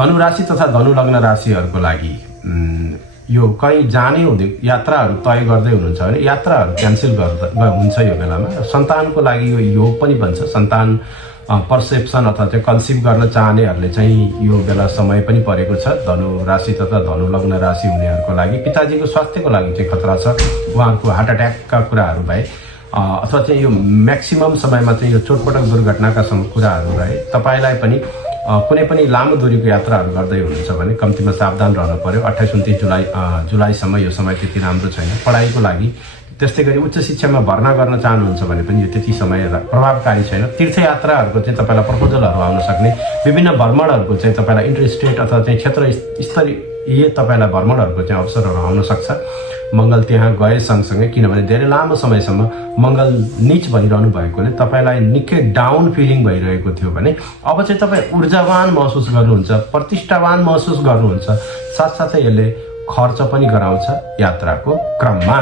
धनु राशि तथा धनु लग्न राशिहरूको लागि यो कहीँ जाने हुँदै यात्राहरू तय गर्दै हुनुहुन्छ भने यात्राहरू क्यान्सल गर्दा हुन्छ यो बेलामा। सन्तानको लागि यो योग पनि भन्छ। सन्तान पर्सेप्सन अथवा चाहिँ कन्सिभ गर्न चाहनेहरूले चाहिँ यो बेला समय पनि परेको छ। धनु राशि तथा धनु लग्न राशि हुनेहरूको लागि पिताजीको स्वास्थ्यको लागि चाहिँ खतरा छ। उहाँहरूको हार्ट एट्याकका कुराहरू भए अथवा चाहिँ यो म्याक्सिमम समयमा चाहिँ यो चोटपटक दुर्घटनाका कुराहरू रहे। तपाईँलाई पनि कुनै पनि लामो दूरीको यात्राहरू गर्दै हुनुहुन्छ भने कम्तीमा सावधान रहनु पर्यो। 28-29 जुलाईसम्म यो समय त्यति राम्रो छैन पढाइको लागि। त्यस्तै गरी उच्च शिक्षामा भर्ना गर्न चाहनुहुन्छ भने पनि यो त्यति समय प्रभावकारी छैन। तीर्थयात्राहरूको चाहिँ तपाईँलाई प्रपोजलहरू आउन सक्ने, विभिन्न भ्रमणहरूको चाहिँ तपाईँलाई इन्टरस्टेट अथवा चाहिँ क्षेत्र स्तरीय तपाईँलाई भ्रमणहरूको चाहिँ अवसरहरू आउन सक्छ। मङ्गल त्यहाँ गए सँगसँगै, किनभने धेरै लामो समयसम्म मङ्गल निच भइरहनु भएकोले तपाईँलाई निकै डाउन फिलिङ भइरहेको थियो भने अब चाहिँ तपाईँ ऊर्जावान महसुस गर्नुहुन्छ, प्रतिष्ठावान महसुस गर्नुहुन्छ। साथसाथै यसले खर्च पनि गराउँछ यात्राको क्रममा।